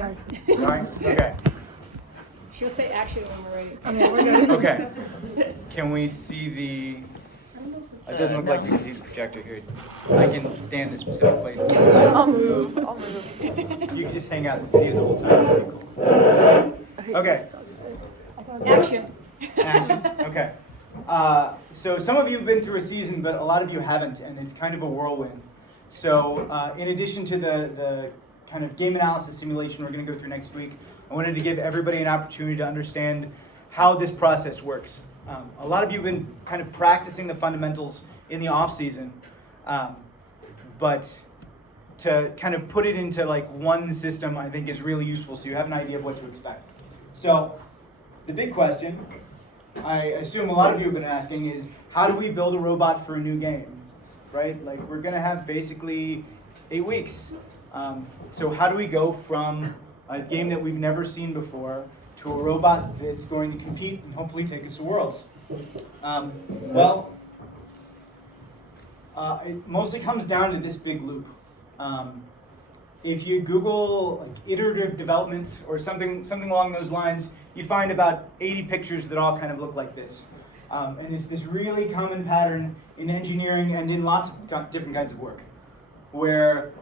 Sorry. Sorry? Okay. She'll say action when we're ready. Okay, we're good. Okay. Can we see the... It doesn't look like we can see the projector here. I can stand in a specific place. I'll move. I'll move. You can just hang out in the video the whole time. That'd be cool. Okay. Action. Action. Okay. So some of you have been through a season, but a lot of you haven't, and it's kind of a whirlwind. So in addition to the kind of game analysis simulation we're going to go through next week, I wanted to give everybody an opportunity to understand how this process works. A lot of you have been kind of practicing the fundamentals in the off season, but to kind of put it into like one system, I think is really useful, so you have an idea of what to expect. So the big question, I assume a lot of you have been asking, is how do we build a robot for a new game, right? Like we're going to have basically 8 weeks. So how do we go from a game that we've never seen before to a robot that's going to compete and hopefully take us to Worlds? It mostly comes down to this big loop. If you Google like iterative development or something along those lines, you find about 80 pictures that all kind of look like this. And it's this really common pattern in engineering and in lots of different kinds of work, where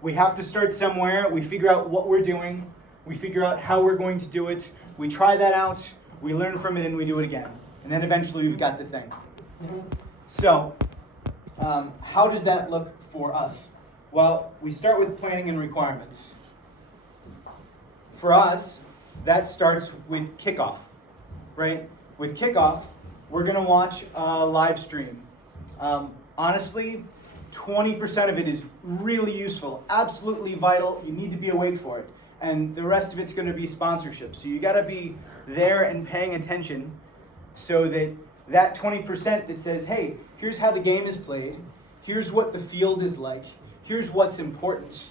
we have to start somewhere, we figure out what we're doing, we figure out how we're going to do it, we try that out, we learn from it, and we do it again. And then eventually we've got the thing. So, how does that look for us? Well, we start with planning and requirements. For us, that starts with kickoff, right? With kickoff, we're going to watch a live stream. Honestly, 20% of it is really useful, absolutely vital. You need to be awake for it. And the rest of it's going to be sponsorship. So you got to be there and paying attention so that 20% that says, hey, here's how the game is played, here's what the field is like, here's what's important.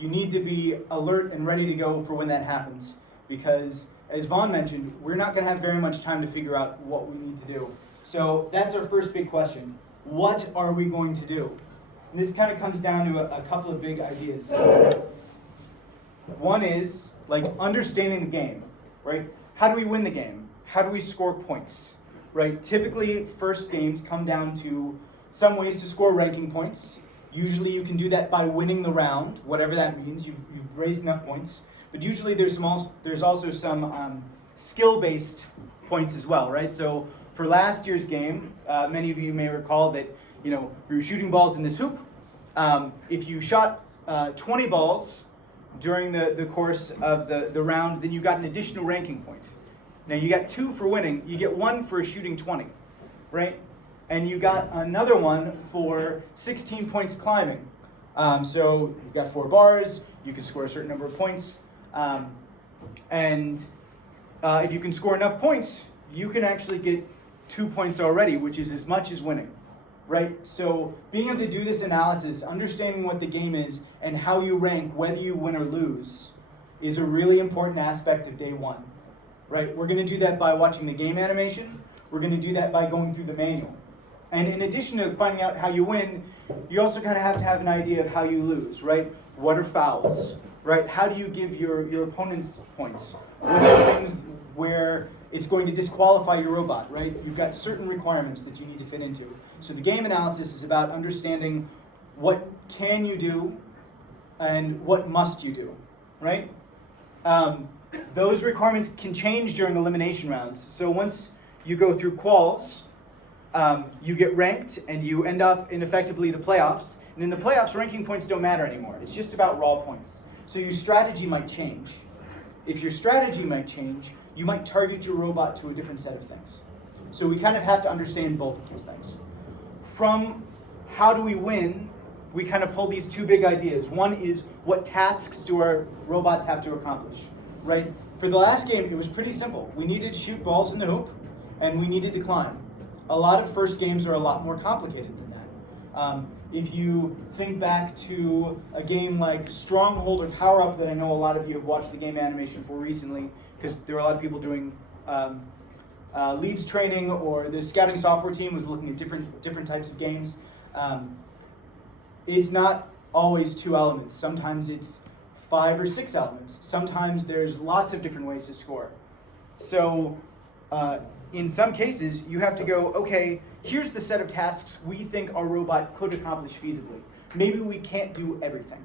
You need to be alert and ready to go for when that happens. Because, as Vaughn mentioned, we're not going to have very much time to figure out what we need to do. So that's our first big question. What are we going to do? And this kind of comes down to a couple of big ideas. One is like understanding the game, right? How do we win the game? How do we score points, right? Typically, first games come down to some ways to score ranking points. Usually you can do that by winning the round, whatever that means. You've raised enough points. But usually there's also some skill-based points as well, right? So for last year's game, many of you may recall that we were shooting balls in this hoop. If you shot 20 balls during the course of the round, then you got an additional ranking point. Now you got 2 for winning, you get 1 for shooting 20, right? And you got another one for 16 points climbing. So you've got 4 bars, you can score a certain number of points. If you can score enough points, you can actually get 2 points already, which is as much as winning, right? So being able to do this analysis, understanding what the game is and how you rank, whether you win or lose, is a really important aspect of day one, right? We're going to do that by watching the game animation. We're going to do that by going through the manual. And in addition to finding out how you win, you also kind of have to have an idea of how you lose, right? What are fouls, right? How do you give your opponents points? What are things where it's going to disqualify your robot, right? You've got certain requirements that you need to fit into. So the game analysis is about understanding what can you do and what must you do, right? Those requirements can change during elimination rounds. So once you go through quals, you get ranked and you end up in effectively the playoffs. And in the playoffs, ranking points don't matter anymore. It's just about raw points. So your strategy might change. If your strategy might change, you might target your robot to a different set of things. So we kind of have to understand both of those things. From how do we win, we kind of pull these 2 big ideas. One is what tasks do our robots have to accomplish, right? For the last game, it was pretty simple. We needed to shoot balls in the hoop, and we needed to climb. A lot of first games are a lot more complicated than that. If you think back to a game like Stronghold or Power Up that I know a lot of you have watched the game animation for recently, because there are a lot of people doing leads training, or the scouting software team was looking at different types of games. It's not always 2 elements. Sometimes it's 5 or 6 elements. Sometimes there's lots of different ways to score. So in some cases, you have to go, okay, here's the set of tasks we think our robot could accomplish feasibly. Maybe we can't do everything,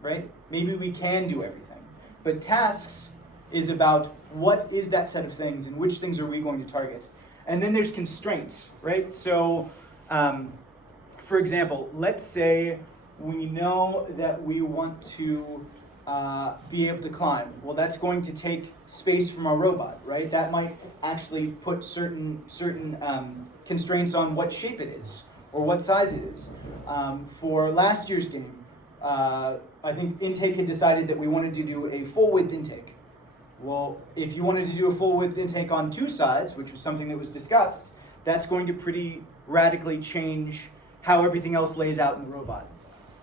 right? Maybe we can do everything. But tasks is about what is that set of things and which things are we going to target. And then there's constraints, right? So for example, let's say we know that we want to be able to climb. Well, that's going to take space from our robot, right? That might actually put certain constraints on what shape it is or what size it is. For last year's game, I think Intake had decided that we wanted to do a full width intake. Well, if you wanted to do a full width intake on 2 sides, which was something that was discussed, that's going to pretty radically change how everything else lays out in the robot,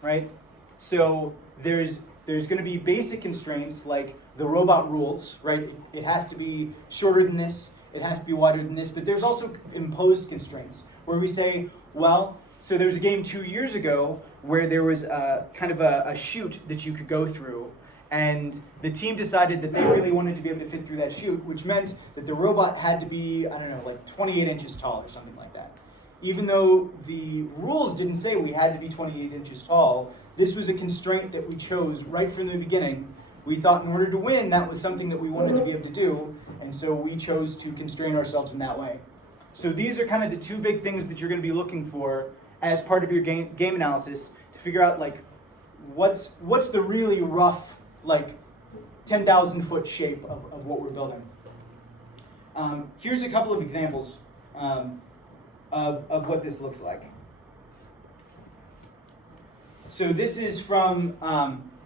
right? So there's going to be basic constraints like the robot rules, right? It has to be shorter than this, it has to be wider than this, but there's also imposed constraints where we say, well, so there was a game 2 years ago where there was kind of a chute that you could go through, and the team decided that they really wanted to be able to fit through that chute, which meant that the robot had to be, I don't know, like 28 inches tall or something like that. Even though the rules didn't say we had to be 28 inches tall, this was a constraint that we chose right from the beginning. We thought in order to win, that was something that we wanted to be able to do, and so we chose to constrain ourselves in that way. So these are kind of the 2 big things that you're going to be looking for as part of your game analysis to figure out like what's the really rough, like 10,000 foot shape of what we're building. Here's a couple of examples of what this looks like. So this is from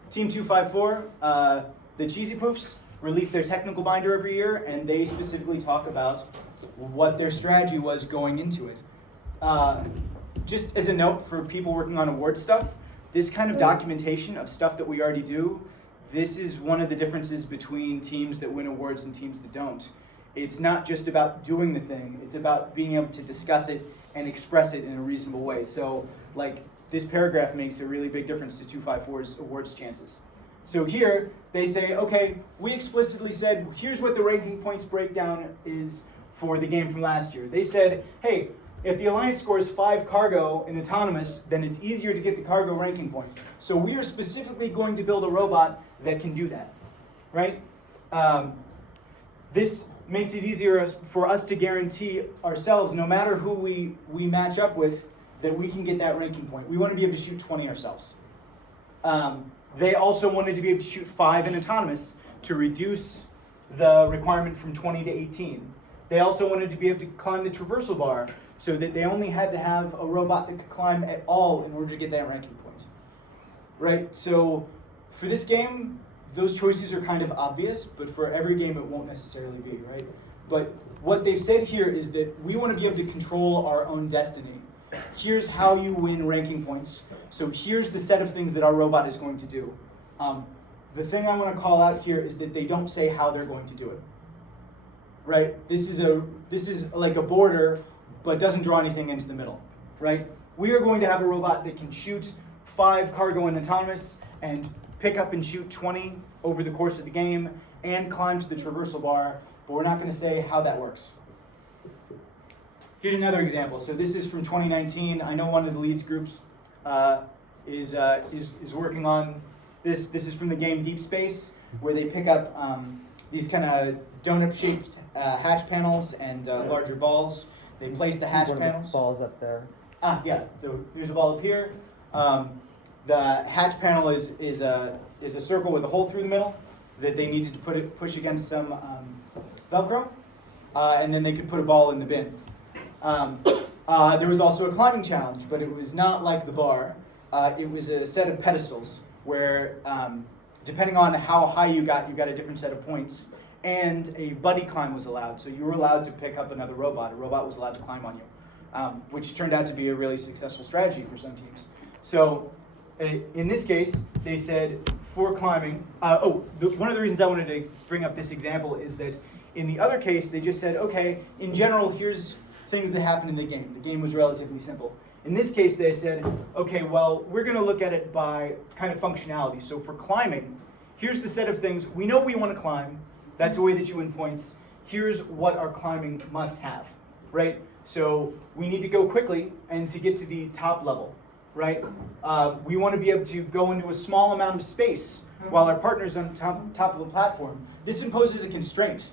Team 254. The Cheesy Poofs release their technical binder every year, and they specifically talk about what their strategy was going into it. Just as a note for people working on award stuff, this kind of documentation of stuff that we already do, this is one of the differences between teams that win awards and teams that don't. It's not just about doing the thing, it's about being able to discuss it and express it in a reasonable way. So like this paragraph makes a really big difference to 254's awards chances. So here they say, okay, we explicitly said, here's what the ranking points breakdown is for the game from last year. They said, hey, if the Alliance scores 5 cargo in autonomous, then it's easier to get the cargo ranking point. So we are specifically going to build a robot that can do that, right? This makes it easier for us to guarantee ourselves, no matter who we match up with, that we can get that ranking point. We want to be able to shoot 20 ourselves. They also wanted to be able to shoot 5 in autonomous to reduce the requirement from 20 to 18. They also wanted to be able to climb the traversal bar so that they only had to have a robot that could climb at all in order to get that ranking point. Right? So for this game, those choices are kind of obvious, but for every game it won't necessarily be, right? But what they've said here is that we want to be able to control our own destiny. Here's how you win ranking points. So here's the set of things that our robot is going to do. The thing I want to call out here is that they don't say how they're going to do it. Right? This is like a border, but doesn't draw anything into the middle. Right? We are going to have a robot that can shoot 5 cargo and autonomous and pick up and shoot 20 over the course of the game and climb to the traversal bar, but we're not going to say how that works. Here's another example. So this is from 2019. I know one of the leads groups is working on this. This is from the game Deep Space, where they pick up these kind of donut-shaped hatch panels and larger balls. They place the hatch panels. Balls up there. Yeah. So here's a ball up here. The hatch panel is a circle with a hole through the middle that they needed to push against some Velcro, and then they could put a ball in the bin. There was also a climbing challenge, but it was not like the bar. It was a set of pedestals where, depending on how high you got a different set of points, and a buddy climb was allowed. So you were allowed to pick up another robot. A robot was allowed to climb on you, which turned out to be a really successful strategy for some teams. So in this case, they said for climbing, one of the reasons I wanted to bring up this example is that in the other case, they just said, okay, in general, here's things that happened in the game. The game was relatively simple. In this case, they said, okay, well, we're going to look at it by kind of functionality. So for climbing, here's the set of things we know we want to climb. That's the way that you win points. Here's what our climbing must have, right? So we need to go quickly and to get to the top level, right? We want to be able to go into a small amount of space while our partner's on top of the platform. This imposes a constraint,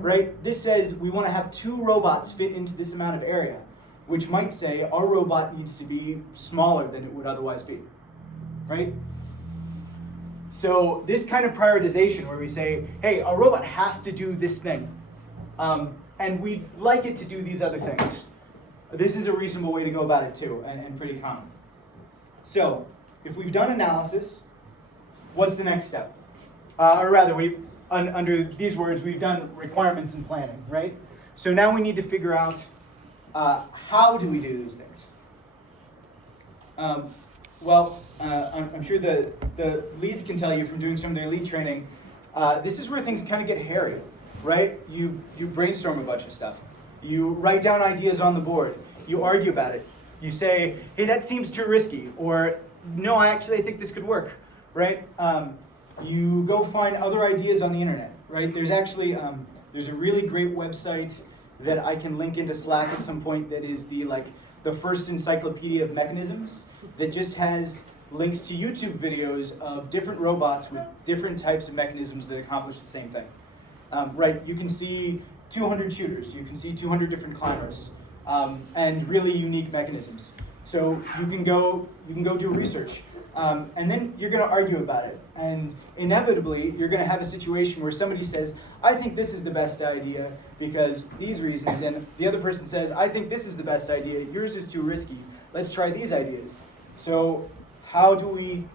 right? This says we want to have 2 robots fit into this amount of area, which might say our robot needs to be smaller than it would otherwise be, right? So this kind of prioritization where we say, hey, our robot has to do this thing, and we'd like it to do these other things. This is a reasonable way to go about it too, and pretty common. So if we've done analysis, what's the next step? Or rather, under these words, we've done requirements and planning, right? So now we need to figure out how do we do those things? I'm sure the leads can tell you from doing some of their lead training, this is where things kind of get hairy, right? You brainstorm a bunch of stuff. You write down ideas on the board. You argue about it. You say, hey, that seems too risky, or no, I think this could work, right? You go find other ideas on the internet, right? There's actually, there's a really great website that I can link into Slack at some point that is the first encyclopedia of mechanisms that just has links to YouTube videos of different robots with different types of mechanisms that accomplish the same thing. Right, you can see 200 shooters, you can see 200 different climbers, and really unique mechanisms. So you can go do research, and then you're going to argue about it. And inevitably, you're going to have a situation where somebody says, I think this is the best idea because these reasons, and the other person says, I think this is the best idea, yours is too risky, let's try these ideas. So how do we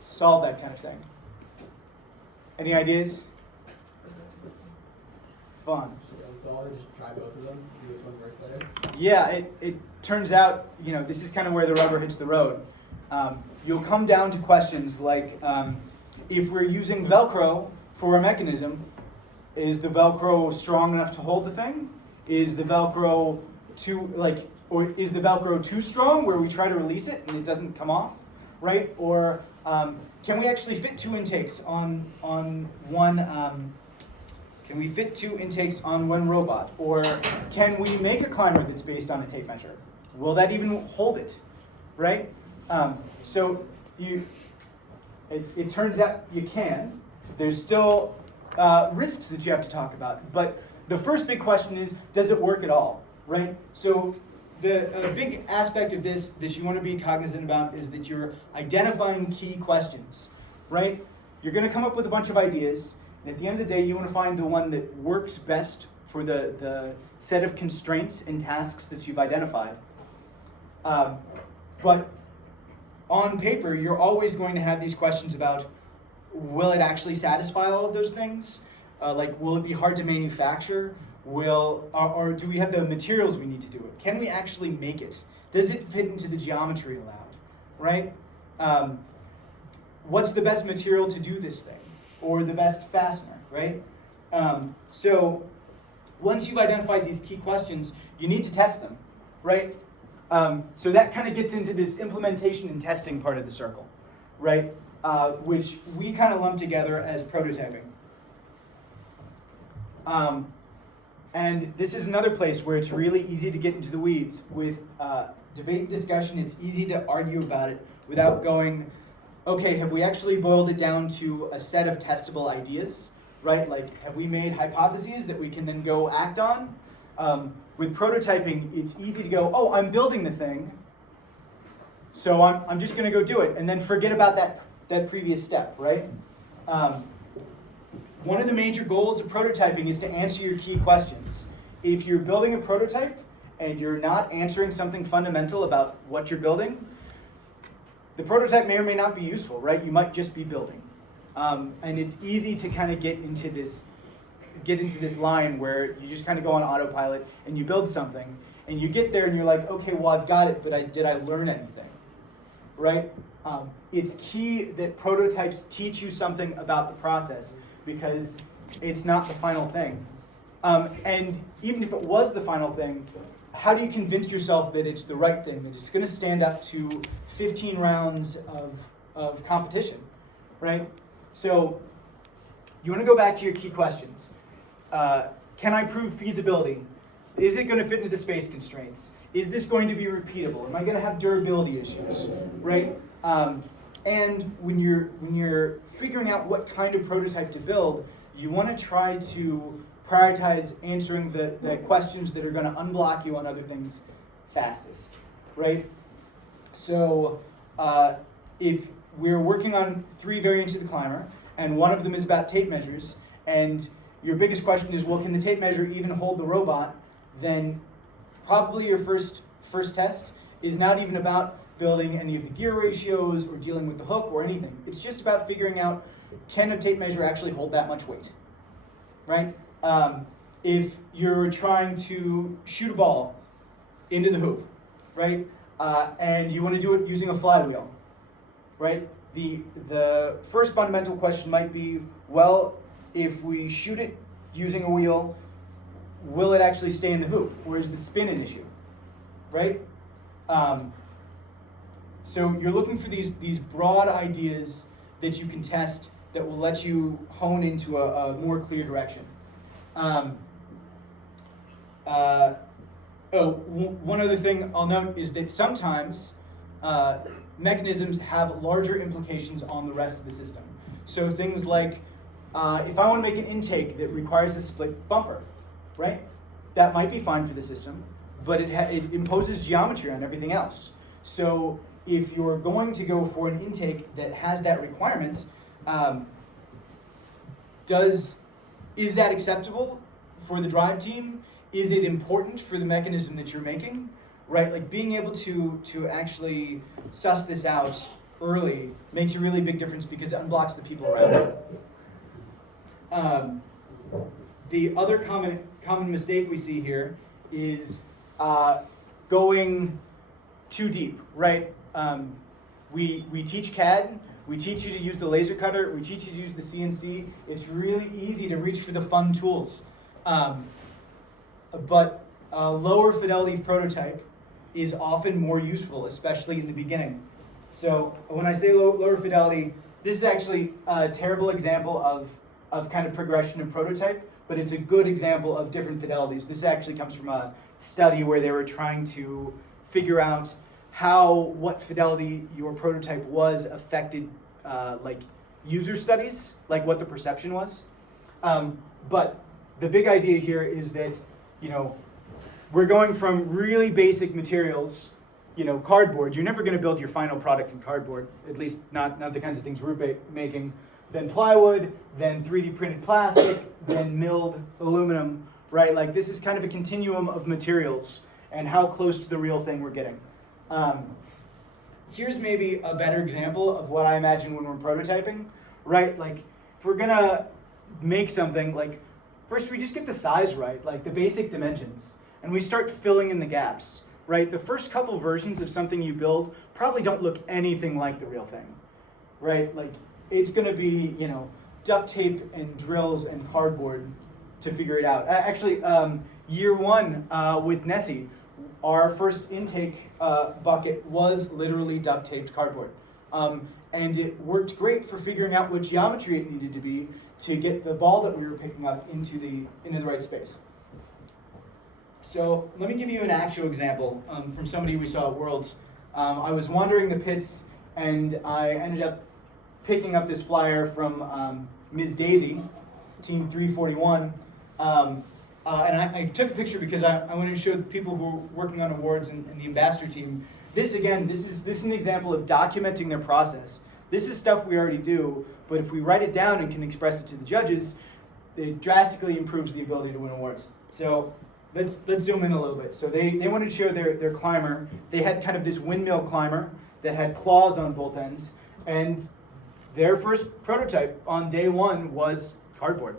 solve that kind of thing? Any ideas? Fun. So I'll just try both of them, see which one works better. Yeah, it turns out, this is kind of where the rubber hits the road. You'll come down to questions like, if we're using Velcro for a mechanism, is the Velcro strong enough to hold the thing? Is the Velcro is the Velcro too strong where we try to release it and it doesn't come off, right? Or can we actually fit 2 intakes on one? Can we fit 2 intakes on one robot? Or can we make a climber that's based on a tape measure? Will that even hold it, right? So it turns out you can. There's still risks that you have to talk about. But the first big question is, does it work at all, right? So the big aspect of this that you want to be cognizant about is that you're identifying key questions, right? You're going to come up with a bunch of ideas. And at the end of the day, you want to find the one that works best for the set of constraints and tasks that you've identified. But on paper, you're always going to have these questions about, will it actually satisfy all of those things? Will it be hard to manufacture? Or do we have the materials we need to do it? Can we actually make it? Does it fit into the geometry allowed, right? What's the best material to do this thing? Or the best fastener, right? So once you've identified these key questions, you need to test them, right? So that kind of gets into this implementation and testing part of the circle, right? Which we kind of lump together as prototyping. And this is another place where it's really easy to get into the weeds. With debate and discussion, it's easy to argue about it without going, okay, have we actually boiled it down to a set of testable ideas, right? Have we made hypotheses that we can then go act on? With prototyping, it's easy to go, oh, I'm building the thing, so I'm just going to go do it, and then forget about that previous step, right? One of the major goals of prototyping is to answer your key questions. If you're building a prototype and you're not answering something fundamental about what you're building, the prototype may or may not be useful, right? You might just be building. And it's easy to kind of get into this line where you just kind of go on autopilot and you build something and you get there and you're like, okay, well, I've got it, but did I learn anything, right? It's key that prototypes teach you something about the process because it's not the final thing. And even if it was the final thing, how do you convince yourself that it's the right thing, that it's going to stand up to 15 rounds of competition, right? So you want to go back to your key questions. Can I prove feasibility? Is it going to fit into the space constraints? Is this going to be repeatable? Am I going to have durability issues, right? And when you're figuring out what kind of prototype to build, you want to try to prioritize answering the questions that are going to unblock you on other things fastest, right? So if we're working on 3 variants of the climber, and one of them is about tape measures, and your biggest question is, well, can the tape measure even hold the robot? Then probably your first test is not even about building any of the gear ratios or dealing with the hook or anything. It's just about figuring out, can a tape measure actually hold that much weight, right? If you're trying to shoot a ball into the hoop, right, and you want to do it using a flywheel, right? The first fundamental question might be, well, if we shoot it using a wheel, will it actually stay in the hoop, or is the spin an issue, right? So you're looking for these broad ideas that you can test that will let you hone into a more clear direction. One other thing I'll note is that sometimes mechanisms have larger implications on the rest of the system. So things like, if I want to make an intake that requires a split bumper, right? That might be fine for the system, but it imposes geometry on everything else. So if you're going to go for an intake that has that requirement, is that acceptable for the drive team? Is it important for the mechanism that you're making? Right, like being able to actually suss this out early makes a really big difference because it unblocks the people around you. The other common mistake we see here is going too deep, right? We teach CAD, we teach you to use the laser cutter, we teach you to use the CNC. It's really easy to reach for the fun tools. But a lower fidelity prototype is often more useful, especially in the beginning. So when I say lower fidelity, this is actually a terrible example of kind of progression of prototype, but it's a good example of different fidelities. This actually comes from a study where they were trying to figure out what fidelity your prototype was affected like user studies, like what the perception was. But the big idea here is that, we're going from really basic materials, cardboard. You're never going to build your final product in cardboard, at least not the kinds of things we're making. Then plywood, then 3D printed plastic, then milled aluminum, right? Like this is kind of a continuum of materials and how close to the real thing we're getting. Here's maybe a better example of what I imagine when we're prototyping, right? Like if we're gonna make something, like first we just get the size right, like the basic dimensions, and we start filling in the gaps, right? The first couple versions of something you build probably don't look anything like the real thing, right? Like it's gonna be, duct tape and drills and cardboard to figure it out. Actually, year 1 with Nessie, our first intake bucket was literally duct taped cardboard. And it worked great for figuring out what geometry it needed to be to get the ball that we were picking up into the right space. So let me give you an actual example from somebody we saw at Worlds. I was wandering the pits and I ended up picking up this flyer from Ms. Daisy, Team 341. And I took a picture because I wanted to show people who are working on awards and the ambassador team. This is an example of documenting their process. This is stuff we already do, but if we write it down and can express it to the judges, it drastically improves the ability to win awards. So let's zoom in a little bit. So they wanted to show their climber. They had kind of this windmill climber that had claws on both ends, and their first prototype on day 1 was cardboard.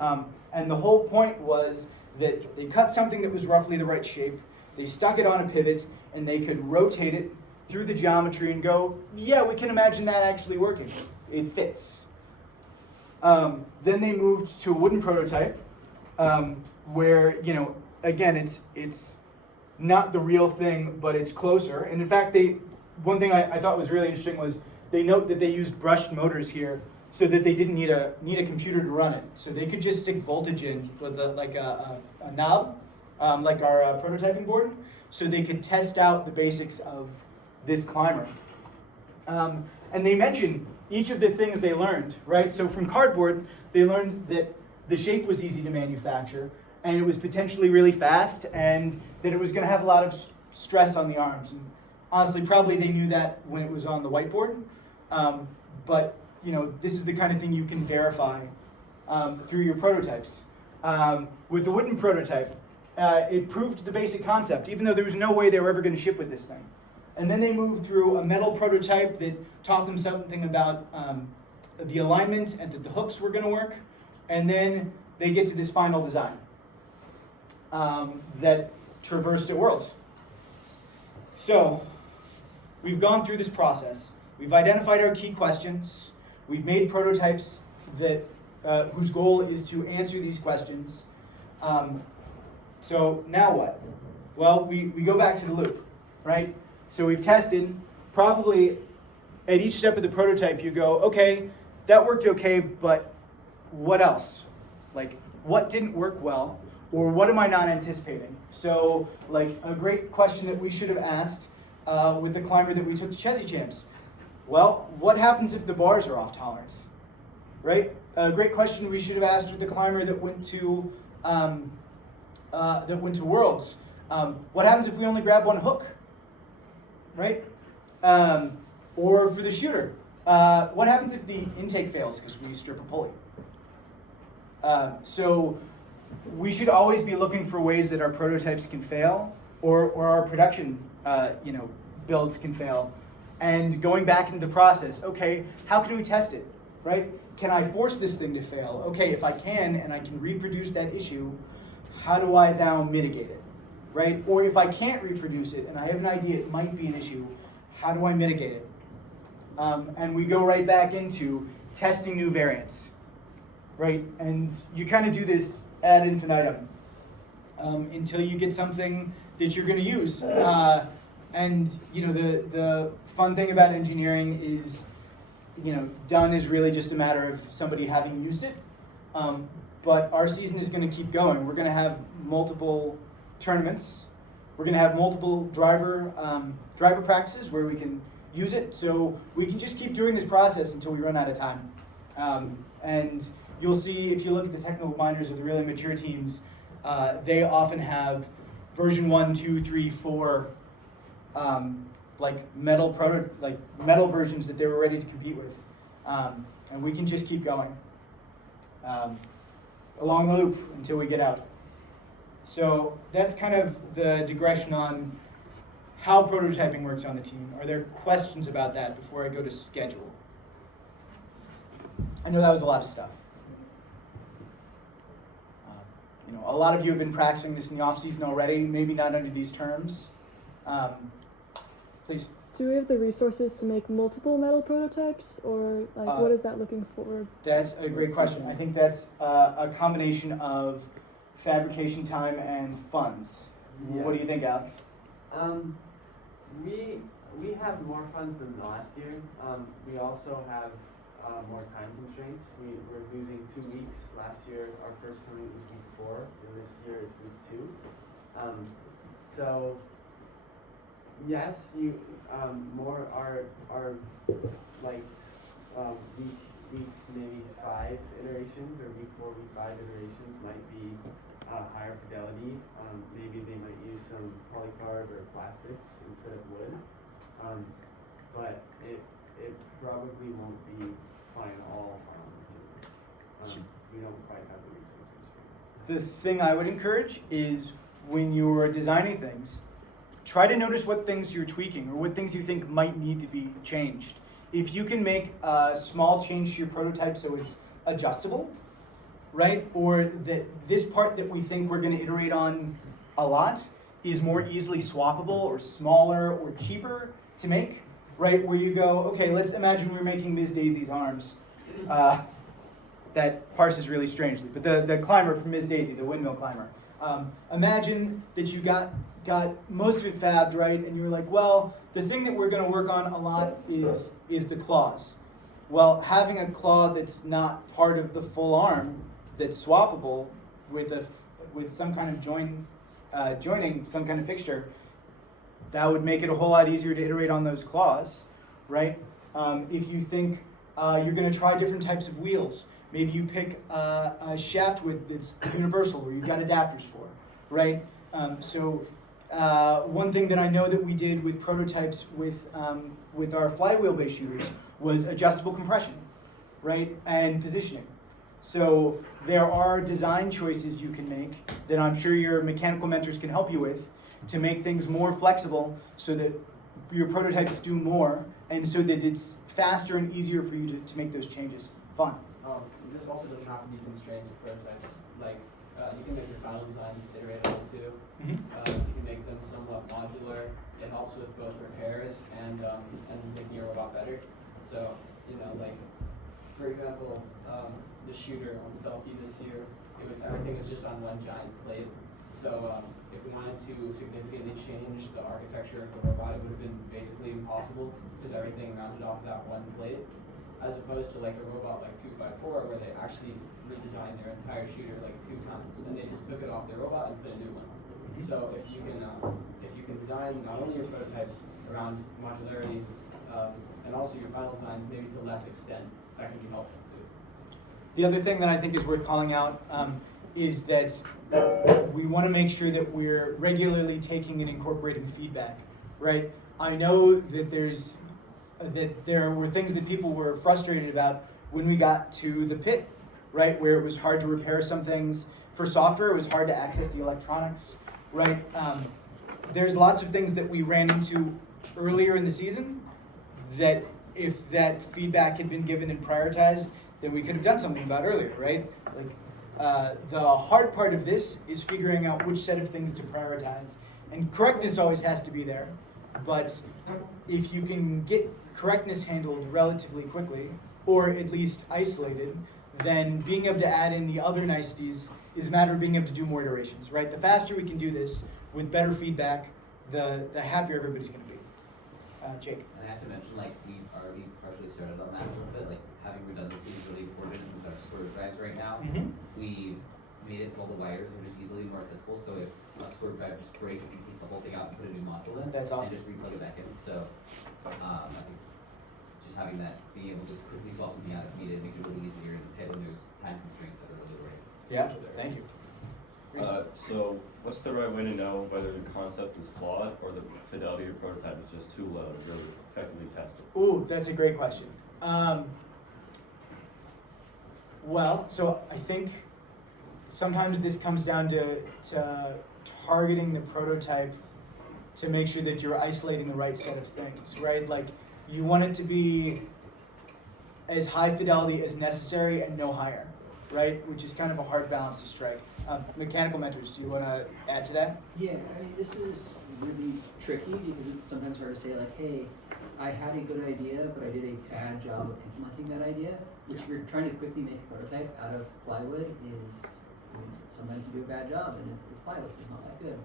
And the whole point was that they cut something that was roughly the right shape, they stuck it on a pivot, and they could rotate it through the geometry and go, yeah, we can imagine that actually working. It fits. Then they moved to a wooden prototype, where, again, it's not the real thing, but it's closer. And in fact, one thing I thought was really interesting was they note that they used brushed motors here. so that they didn't need a computer to run it. So they could just stick voltage in with a knob, like our prototyping board, so they could test out the basics of this climber. And they mention each of the things they learned, right? So from cardboard, they learned that the shape was easy to manufacture, and it was potentially really fast, and that it was going to have a lot of stress on the arms. And honestly, probably they knew that when it was on the whiteboard, but you know, this is the kind of thing you can verify through your prototypes. With the wooden prototype, it proved the basic concept, even though there was no way they were ever going to ship with this thing. And then they moved through a metal prototype that taught them something about the alignment and that the hooks were going to work. And then they get to this final design that traversed at Worlds. So we've gone through this process. We've identified our key questions. We've made prototypes that whose goal is to answer these questions. So now what? Well, we go back to the loop, right? So we've tested. Probably at each step of the prototype you go, okay, that worked okay, but what else? Like, what didn't work well, or what am I not anticipating? So, like, a great question that we should have asked with the climber that we took to Chessy Champs. Well, what happens if the bars are off tolerance, right? A great question we should have asked with the climber that went to Worlds. What happens if we only grab one hook, right? Or for the shooter, what happens if the intake fails because we strip a pulley? So we should always be looking for ways that our prototypes can fail, or our production builds can fail. And going back into the process, okay, how can we test it, right? Can I force this thing to fail? Okay, if I can and I can reproduce that issue, how do I now mitigate it, right? Or if I can't reproduce it and I have an idea it might be an issue, how do I mitigate it? And we go right back into testing new variants, right? And you kind of do this ad infinitum until you get something that you're going to use. And you know, the fun thing about engineering is, you know, done is really just a matter of somebody having used it. But our season is going to keep going. We're going to have multiple tournaments. We're going to have multiple driver practices where we can use it. So we can just keep doing this process until we run out of time. And you'll see, if you look at the technical binders of the really mature teams, they often have version 1, 2, 3, 4 metal versions that they were ready to compete with. And we can just keep going along the loop until we get out. So that's kind of the digression on how prototyping works on the team. Are there questions about that before I go to schedule? I know that was a lot of stuff. A lot of you have been practicing this in the off season already, maybe not under these terms. Please. Do we have the resources to make multiple metal prototypes, or what is that looking for? That's a great question. I think that's a combination of fabrication time and funds. Yeah. What do you think, Alex? We have more funds than last year. We also have more time constraints. We're losing 2 weeks. Last year, our first tournament was week 4, and this year it's week 2. So yes, you more our like week maybe 5 iterations, or week 4, week 5 iterations might be higher fidelity. Maybe they might use some polycarb or plastics instead of wood. But it probably won't be fine all materials. We don't quite have the resources. The thing I would encourage is, when you're designing things, try to notice what things you're tweaking or what things you think might need to be changed. If you can make a small change to your prototype so it's adjustable, right? Or that this part that we think we're going to iterate on a lot is more easily swappable or smaller or cheaper to make, right? Where you go, okay, let's imagine we're making Ms. Daisy's arms. That parses really strangely, but the climber from Ms. Daisy, the windmill climber. Imagine that you got most of it fabbed, right? And you were like, well, the thing that we're going to work on a lot is the claws. Well, having a claw that's not part of the full arm, that's swappable with some kind of joining, some kind of fixture, that would make it a whole lot easier to iterate on those claws, right? If you think you're going to try different types of wheels, maybe you pick a shaft width that's universal, where you've got adapters for, right? One thing that I know that we did with prototypes with our flywheel-based shooters was adjustable compression, right, and positioning. So there are design choices you can make that I'm sure your mechanical mentors can help you with to make things more flexible so that your prototypes do more and so that it's faster and easier for you to make those changes. Fun. This also doesn't have to be constrained to prototypes. Like, you can make your final designs iteratable too. Mm-hmm. You can make them somewhat modular. It helps with both repairs and making your robot better. So, you know, like, for example, the shooter on Selkie this year, everything was just on one giant plate. So if we wanted to significantly change the architecture of the robot, it would have been basically impossible because everything mounted off that one plate, as opposed to like a robot like 254 where they actually redesigned their entire shooter like 2 times and they just took it off their robot and put a new one. So if you can design not only your prototypes around modularity and also your final design maybe to less extent, that can be helpful too. The other thing that I think is worth calling out is that we want to make sure that we're regularly taking and incorporating feedback, right? I know that there were things that people were frustrated about when we got to the pit, right? Where it was hard to repair some things. For software, it was hard to access the electronics, right? There's lots of things that we ran into earlier in the season that if that feedback had been given and prioritized, then we could have done something about earlier, right? Like the hard part of this is figuring out which set of things to prioritize. And correctness always has to be there, but if you can get correctness handled relatively quickly, or at least isolated, then being able to add in the other niceties is a matter of being able to do more iterations, right? The faster we can do this with better feedback, the happier everybody's going to be. Jake. And I have to mention, like, we've already partially started on that a little bit. Like, having redundancy is really important with our storage drives right now. Mm-hmm. We've made it so all the wires are just easily more accessible. So if a storage drive just breaks, we can take the whole thing out and put a new module in. That's awesome. And just replug it back in. So I think just having that, being able to quickly swap something out if needed, makes it really easier and hit when there's time constraints that are really great. Yeah, thank you. So what's the right way to know whether the concept is flawed or the fidelity of your prototype is just too low to really effectively test it? Ooh, that's a great question. Well, so I think sometimes this comes down to targeting the prototype to make sure that you're isolating the right set of things, right? Like you want it to be as high fidelity as necessary and no higher, right? Which is kind of a hard balance to strike. Mechanical mentors, do you want to add to that? Yeah, I mean, this is really tricky because it's sometimes hard to say like, hey, I had a good idea, but I did a bad job of implementing that idea. Which if you're trying to quickly make a prototype out of plywood sometimes you do a bad job and it's plywood, it's not that good.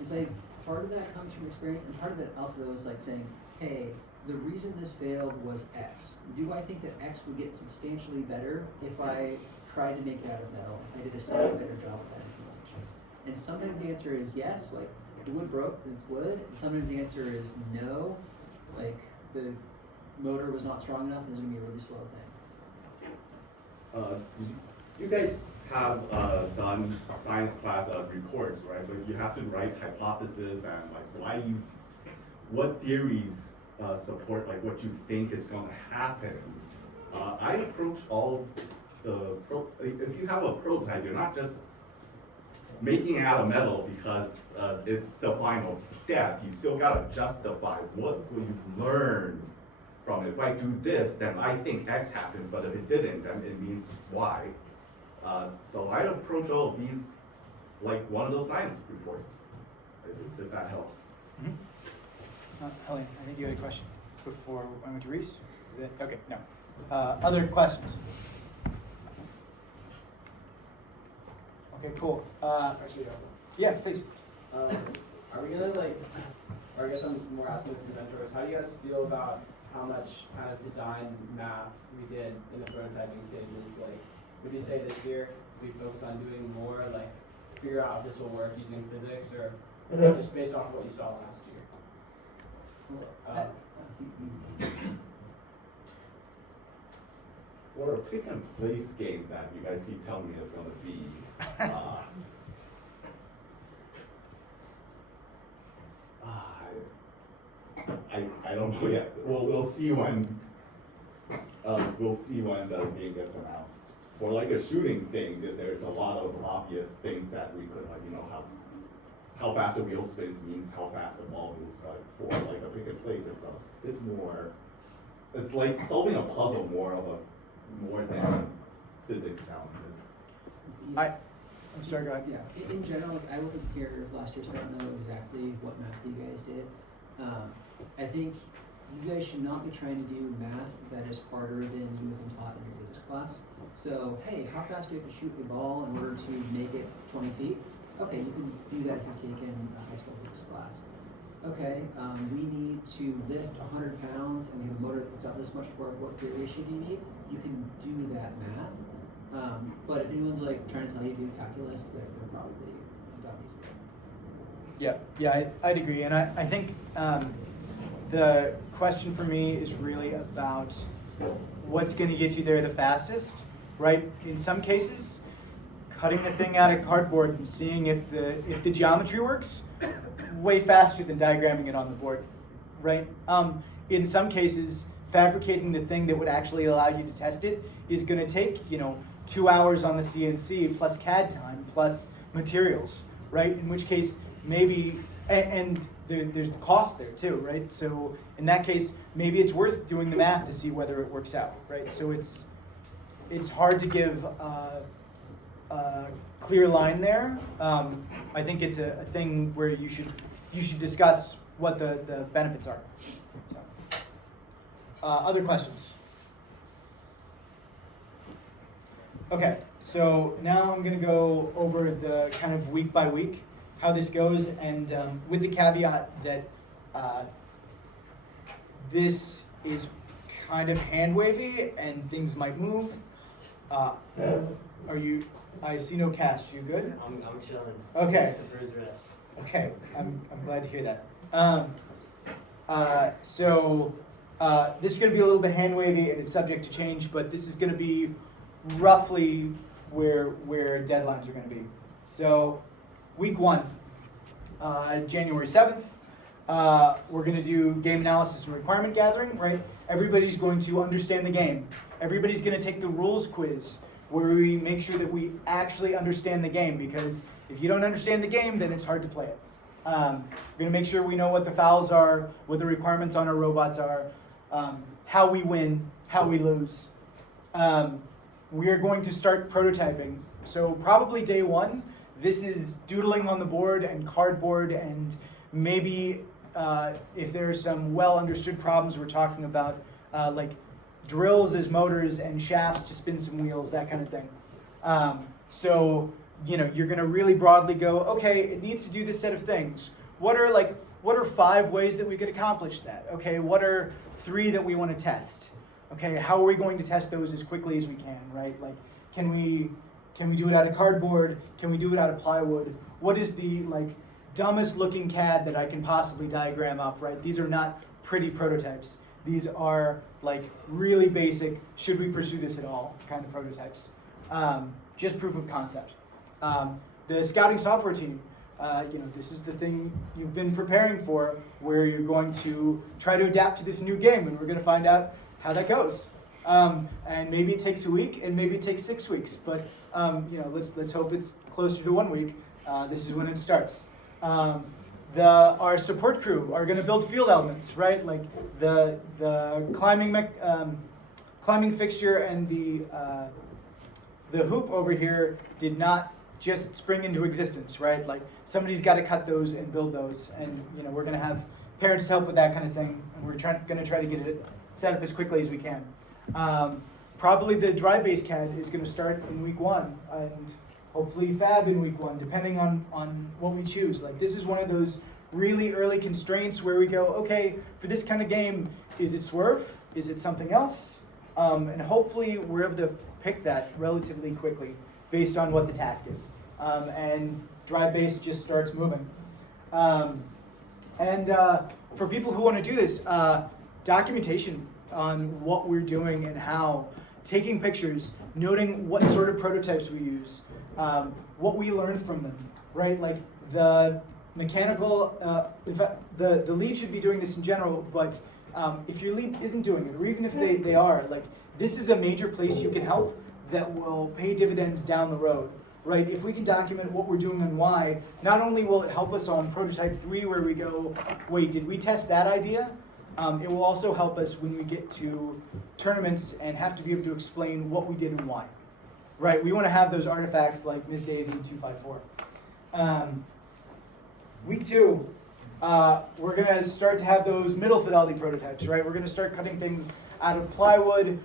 It's like part of that comes from experience and part of it also is like saying, hey, the reason this failed was X. Do I think that X would get substantially better if I tried to make it out of metal? I did a slightly better job of that implementation. And sometimes the answer is yes, like if the wood broke, then it's wood. And sometimes the answer is no, like the motor was not strong enough and it's gonna be a really slow thing. You guys have done science class reports, right? But you have to write hypotheses and like what theories support like what you think is going to happen. I approach all if you have a prototype, you're not just making it out of metal because it's the final step. You still got to justify what will you learn from it. If I do this, then I think X happens, but if it didn't, then it means Y. So I approach all of these like one of those science reports, if that helps. Mm-hmm. Helen, I think you had a question before I went to Reese. Is it? Okay, no. Other questions? Okay, cool. Actually, Yeah, please. are we gonna like, or I guess I'm more asking this to mentors, how do you guys feel about how much kind of design math we did in the prototyping stages. Like, would you say this year we focused on doing more, like, figure out if this will work using physics, or just based off what you saw last year? For a pick and place game that you guys keep telling me is gonna be, I don't know yet. We'll see when the game gets announced. For like a shooting thing, there's a lot of obvious things that we could, like, you know, how fast a wheel spins means how fast the ball moves. But for like a pick and place, it's a bit more. It's like solving a puzzle more than physics challenges. I'm sorry, go ahead. Yeah, in general, like, I wasn't here last year, so I don't know exactly what math you guys did. I think you guys should not be trying to do math that is harder than you have been taught in your physics class. So, hey, how fast do you have to shoot the ball in order to make it 20 feet? Okay, you can do that if you've taken a high school physics class. Okay, we need to lift 100 pounds and we have a motor that puts out this much torque. What gear ratio do you need? You can do that math. But if anyone's like trying to tell you to do calculus, they're probably dummies. Yeah, I'd agree. And I think the question for me is really about what's going to get you there the fastest, right? In some cases, cutting the thing out of cardboard and seeing if the geometry works, way faster than diagramming it on the board, right? In some cases, fabricating the thing that would actually allow you to test it is going to take, 2 hours on the CNC plus CAD time plus materials, right? In which case, maybe, and there's the cost there too, right? So in that case, maybe it's worth doing the math to see whether it works out, right? So it's hard to give a clear line there. I think it's a thing where you should discuss what the benefits are. So, other questions? Okay, so now I'm going to go over the kind of week by week how this goes, and with the caveat that this is kind of hand wavy and things might move. Are you? I see no cast. You good? I'm chilling. Okay. Just a bruise wrist. Okay, I'm glad to hear that. So this is going to be a little bit hand wavy and it's subject to change, but this is going to be roughly where deadlines are going to be. So week 1, January 7th, we're going to do game analysis and requirement gathering, right? Everybody's going to understand the game. Everybody's going to take the rules quiz where we make sure that we actually understand the game, because if you don't understand the game, then it's hard to play it. We're going to make sure we know what the fouls are, what the requirements on our robots are, how we win, how we lose. We're going to start prototyping. So probably day 1, this is doodling on the board and cardboard, and maybe if there are some well understood problems, we're talking about like drills as motors and shafts to spin some wheels, that kind of thing. So you're going to really broadly go, okay, it needs to do this set of things. What are 5 ways that we could accomplish that? Okay, what are 3 that we want to test? Okay, how are we going to test those as quickly as we can, right? Like, can we do it out of cardboard? Can we do it out of plywood? What is the dumbest looking CAD that I can possibly diagram up, right? These are not pretty prototypes. These are really basic, should we pursue this at all kind of prototypes. Just proof of concept. The scouting software team, this is the thing you've been preparing for, where you're going to try to adapt to this new game, and we're going to find out how that goes. And maybe it takes a week, and maybe it takes 6 weeks, but let's hope it's closer to 1 week. This is when it starts. Our support crew are going to build field elements, right? Like the climbing fixture and the hoop over here did not just spring into existence, right? Like somebody's got to cut those and build those, and we're going to have parents help with that kind of thing, and we're going to try to get it set up as quickly as we can. Probably the dry base CAD is going to start in week 1, and hopefully fab in week 1, depending on what we choose. Like this is one of those really early constraints where we go, okay, for this kind of game, Is it swerve? Is it something else? And hopefully we're able to pick that relatively quickly based on what the task is. And drive base just starts moving. For people who want to do this, documentation on what we're doing and how, taking pictures, noting what sort of prototypes we use, what we learned from them, right? Like the mechanical, in fact, the lead should be doing this in general, but if your lead isn't doing it, or even if they are, like this is a major place you can help that will pay dividends down the road, right? If we can document what we're doing and why, not only will it help us on prototype 3 where we go, wait, did we test that idea? It will also help us when we get to tournaments and have to be able to explain what we did and why, right? We want to have those artifacts like Ms. Daisy 254. Week 2, we're going to start to have those middle fidelity prototypes, right? We're going to start cutting things out of plywood.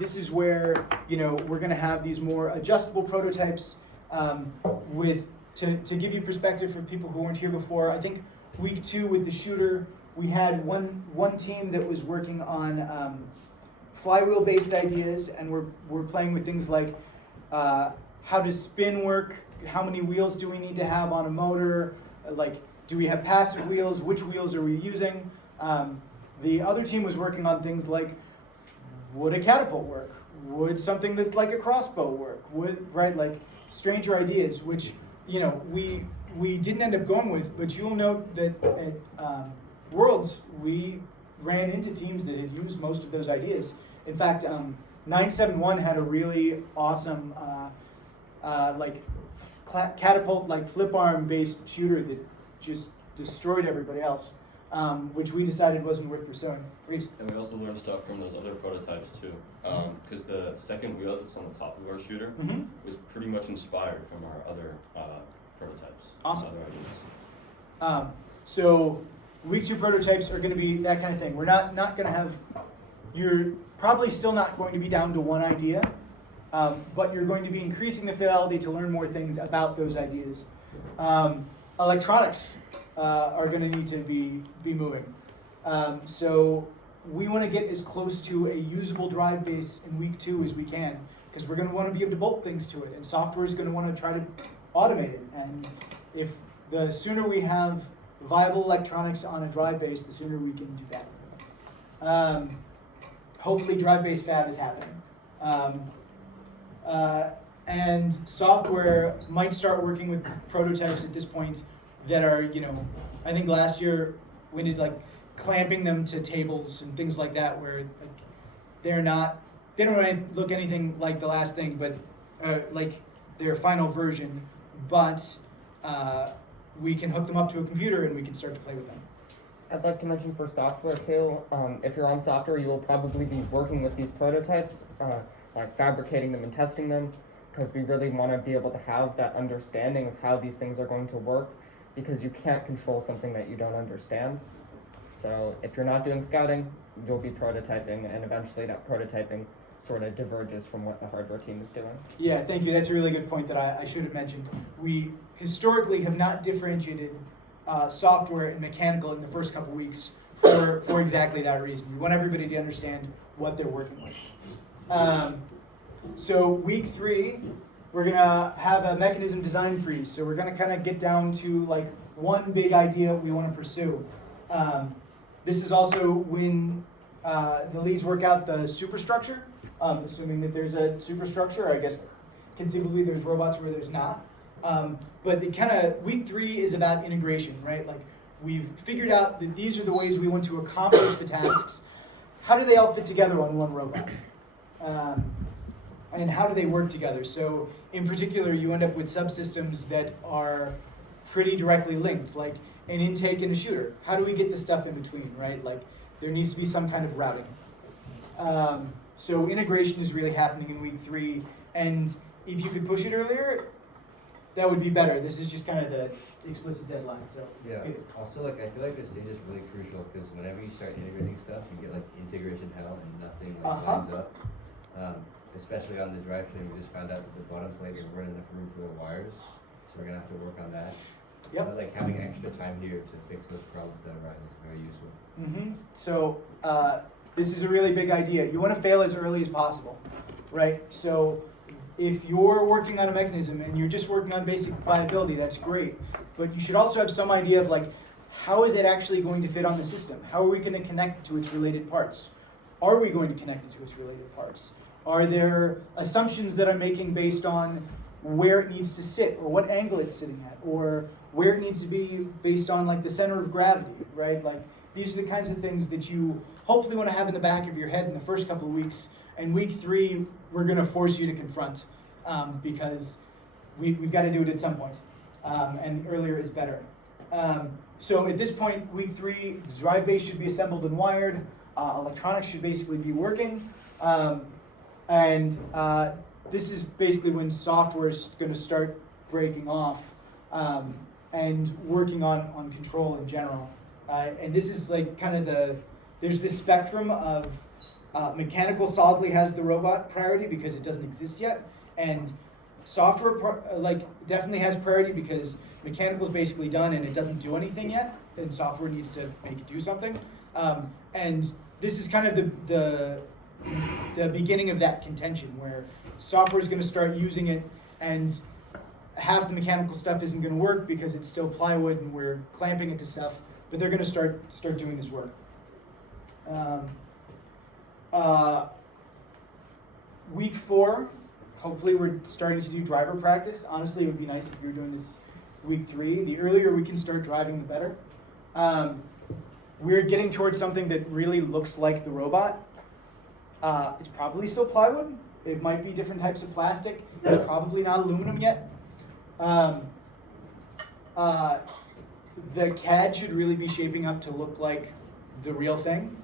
This is where, we're going to have these more adjustable prototypes to give you perspective for people who weren't here before. I think week 2 with the shooter, we had one team that was working on flywheel-based ideas, and we're playing with things like how does spin work, how many wheels do we need to have on a motor, like do we have passive wheels, which wheels are we using? The other team was working on things like, would a catapult work? Would something that's like a crossbow work? Right, like stranger ideas, which, we didn't end up going with, but you'll note that at Worlds, we ran into teams that had used most of those ideas. In fact, 971 had a really awesome catapult, like flip arm based shooter that just destroyed everybody else, which we decided wasn't worth pursuing. Reese? And we also learned stuff from those other prototypes too, because the second wheel that's on the top of our shooter was pretty much inspired from our other prototypes. Awesome. Other ideas. So week 2 prototypes are going to be that kind of thing. We're not going to have, you're probably still not going to be down to one idea, but you're going to be increasing the fidelity to learn more things about those ideas. Electronics are going to need to be moving. So we want to get as close to a usable drive base in week 2 as we can, because we're going to want to be able to bolt things to it, and software is going to want to try to automate it. And if the sooner we have viable electronics on a drive base, the sooner we can do that. Hopefully drive base fab is happening. And software might start working with prototypes at this point that are, I think last year we did like clamping them to tables and things like that, where they don't really look anything like the last thing, but like their final version, but we can hook them up to a computer and we can start to play with them. I'd like to mention for software too, if you're on software, you will probably be working with these prototypes, like fabricating them and testing them, because we really want to be able to have that understanding of how these things are going to work, because you can't control something that you don't understand. So if you're not doing scouting, you'll be prototyping, and eventually that prototyping sort of diverges from what the hardware team is doing. Yeah, thank you. That's a really good point that I should have mentioned. We historically have not differentiated software and mechanical in the first couple weeks for exactly that reason. We want everybody to understand what they're working with. So week 3, we're gonna have a mechanism design freeze. So we're gonna kind of get down to like one big idea we want to pursue. This is also when the leads work out the superstructure. Assuming that there's a superstructure, I guess conceivably there's robots where there's not. But the kind of week 3 is about integration, right? Like we've figured out that these are the ways we want to accomplish the tasks. How do they all fit together on one robot? And how do they work together? So in particular, you end up with subsystems that are pretty directly linked, like an intake and a shooter. How do we get the stuff in between, right? Like there needs to be some kind of routing. So integration is really happening in week 3, and if you could push it earlier, that would be better. This is just kind of the explicit deadline. So yeah. Also, like I feel like this stage is really crucial because whenever you start integrating stuff, you get like integration hell and nothing like lines up. Especially on the drivetrain, we just found out that the bottom plate is running enough room for the wires, so we're gonna have to work on that. Yep. Like having extra time here to fix those problems that arise is very useful. So this is a really big idea. You want to fail as early as possible, right? So if you're working on a mechanism and you're just working on basic viability, that's great. But you should also have some idea of like, how is it actually going to fit on the system? How are we going to connect to its related parts? Are we going to connect it to its related parts? Are there assumptions that I'm making based on where it needs to sit or what angle it's sitting at or where it needs to be based on like the center of gravity, right? Like these are the kinds of things that you hopefully want to have in the back of your head in the first couple of weeks. And week 3, we're going to force you to confront because we've got to do it at some point. And earlier is better. So at this point, week 3, the drive base should be assembled and wired. Electronics should basically be working. And this is basically when software is going to start breaking off and working on control in general. And this is like kind of there's this spectrum of mechanical solidly has the robot priority because it doesn't exist yet. And software definitely has priority because mechanical is basically done and it doesn't do anything yet. And software needs to make it do something. And this is kind of the beginning of that contention where software is going to start using it and half the mechanical stuff isn't going to work because it's still plywood and we're clamping it to stuff, but they're going to start doing this work. Week 4, hopefully we're starting to do driver practice. Honestly, it would be nice if we were doing this week 3. The earlier we can start driving, the better. We're getting towards something that really looks like the robot. It's probably still plywood. It might be different types of plastic. It's probably not aluminum yet. The CAD should really be shaping up to look like the real thing.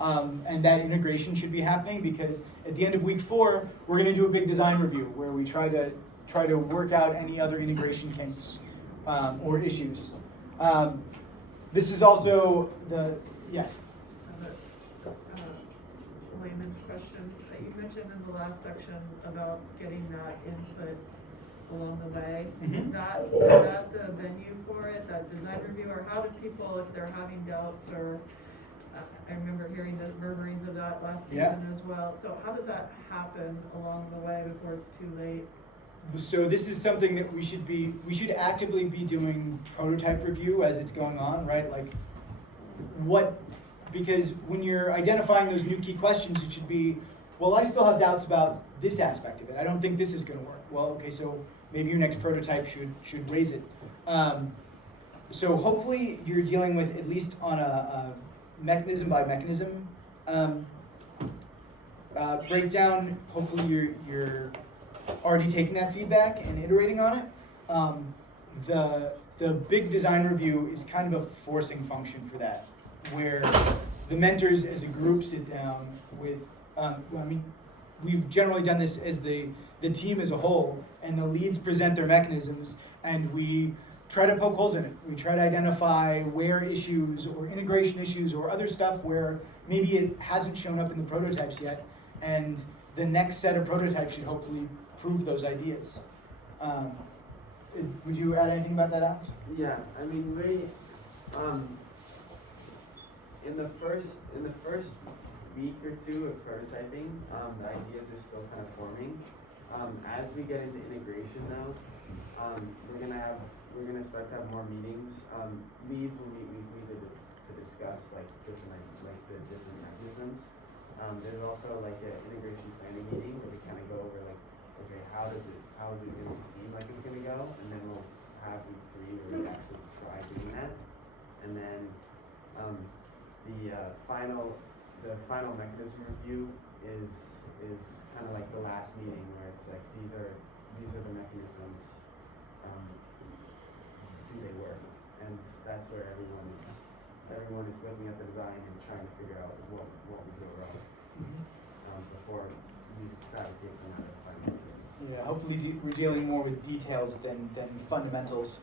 And that integration should be happening because at the end of week 4, we're going to do a big design review where we try to work out any other integration kinks or issues. This is also yes. Layman's question. You mentioned in the last section about getting that input along the way. Is that the venue for it, that design review, or how do people, if they're having doubts or I remember hearing the murmurings of that last season as well. So how does that happen along the way before it's too late? So this is something that we should actively be doing prototype review as it's going on, right? Like because when you're identifying those new key questions, it should be, well, I still have doubts about this aspect of it. I don't think this is going to work. Well, okay, so maybe your next prototype should raise it. So hopefully you're dealing with at least on a mechanism by mechanism breakdown. Hopefully you're already taking that feedback and iterating on it. The big design review is kind of a forcing function for that, where the mentors as a group sit down with, we've generally done this as the team as a whole, and the leads present their mechanisms, and we try to poke holes in it. We try to identify where issues or integration issues or other stuff where maybe it hasn't shown up in the prototypes yet, and the next set of prototypes should hopefully prove those ideas. Would you add anything about that, Alex? Yeah, I mean, in the first week or 2 of prototyping, the ideas are still kind of forming. As we get into integration though, we're gonna start to have more meetings. Leads will meet weekly to discuss like the different mechanisms. There's also like an integration planning meeting where we kind of go over like, okay, how is it really seem like it's gonna go, and then we'll have week 3 where we actually try doing that, and then the final mechanism review is kind of like the last meeting where it's like these are the mechanisms, do they work, and that's where everyone is looking at the design and trying to figure out what we do wrong before we fabricate them out of final. Yeah, hopefully we're dealing more with details than fundamentals.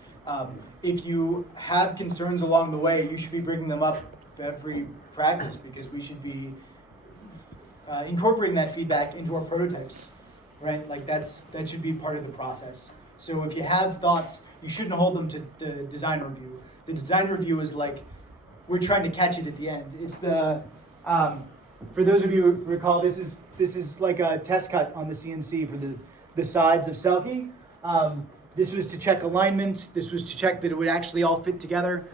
If you have concerns along the way, you should be bringing them up every practice because we should be incorporating that feedback into our prototypes, right? Like that should be part of the process. So if you have thoughts, you shouldn't hold them to the design review. The design review is like, we're trying to catch it at the end. It's the, for those of you who recall, this is like a test cut on the CNC for the sides of Selkie. This was to check alignment. This was to check that it would actually all fit together.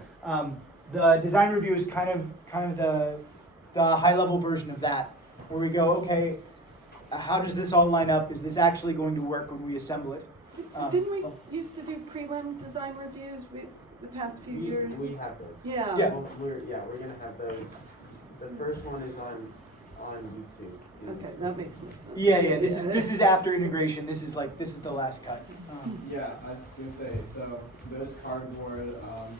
The design review is kind of the high level version of that, where we go, okay, how does this all line up? Is this actually going to work when we assemble it? Didn't we used to do prelim design reviews the past few years? We have those. Yeah. Yeah. Well, we're gonna have those. The first one is on YouTube. Okay, that makes more sense. Yeah. This is after integration. This is the last cut. Yeah, I was gonna say, so those cardboard